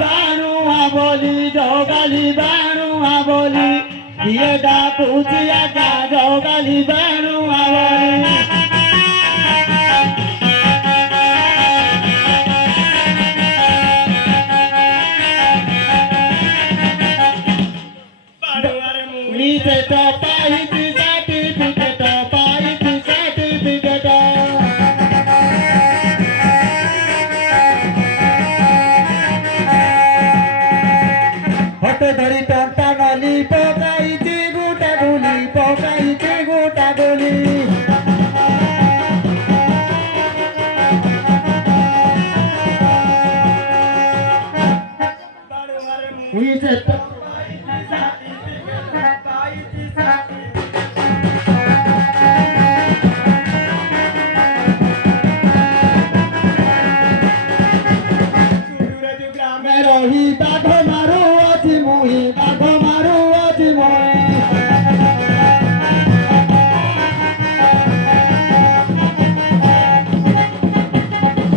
बाणुआ बोली जोगाली बाणुआ बोली ये डाकूची आता जोगाली बाणुआ बोली नीचे तो पाहिजे सर्टिफिकेट पाहिजे सर्टिफिकेट हट धरी टंटा नली पकाईची गोटा गोली पकाईची गोटा गोली नीचे तो रही बाघ मारू আজি मुही बाघ मारू আজি मुही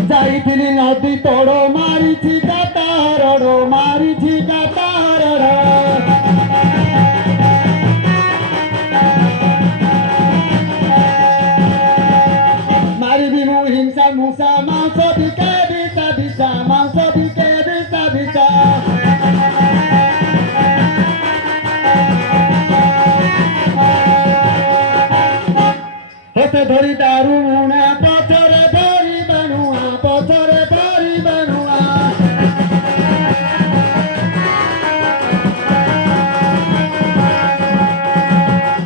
जाइथिली नदी तोड़ मारिछि कातारड़ मारिछि कातारड़ मारिबी मु हिंसा मुसा मांस बिके बिसा बिसा मांस बिके बिसा बिसा होते धरी दारू मुना पथरे भरी बनुआ पथरे भरी बनुआ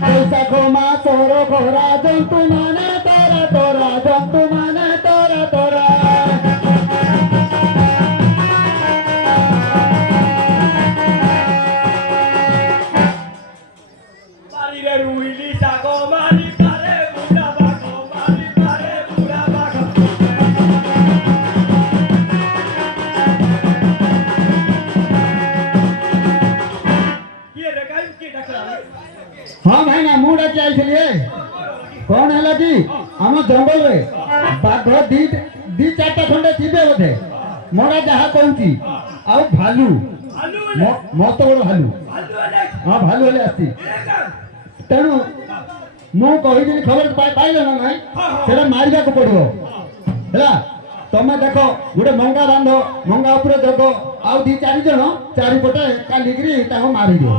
पैसा खोमा चोरो घोरा जंतु माने तोरा तोरा जंतु माने तोरा तोरा বাড়িরে রুইলি সাগো মারি পারে বুড়া বাগো মারি পারে বুড়া বাগো কি রে কাই কি ডাকলা हाँ भाई ना मुड़ा चाहिए कौन है कि आम जंगल रे बाघ दी दी चारटा खंडे थी बोधे मोरा जहाँ कहूँ आउ भालू আলু मत बड़ भालू আলু আলে हाँ भालू हेले आसी तेणु मु कही खबर पाइल ना ना से मारिया को पड़ो है तमें देख गोटे मंगा बांध मंगा उपर जग आउ दी चार जन चारिपटे कालिकी मारी दियो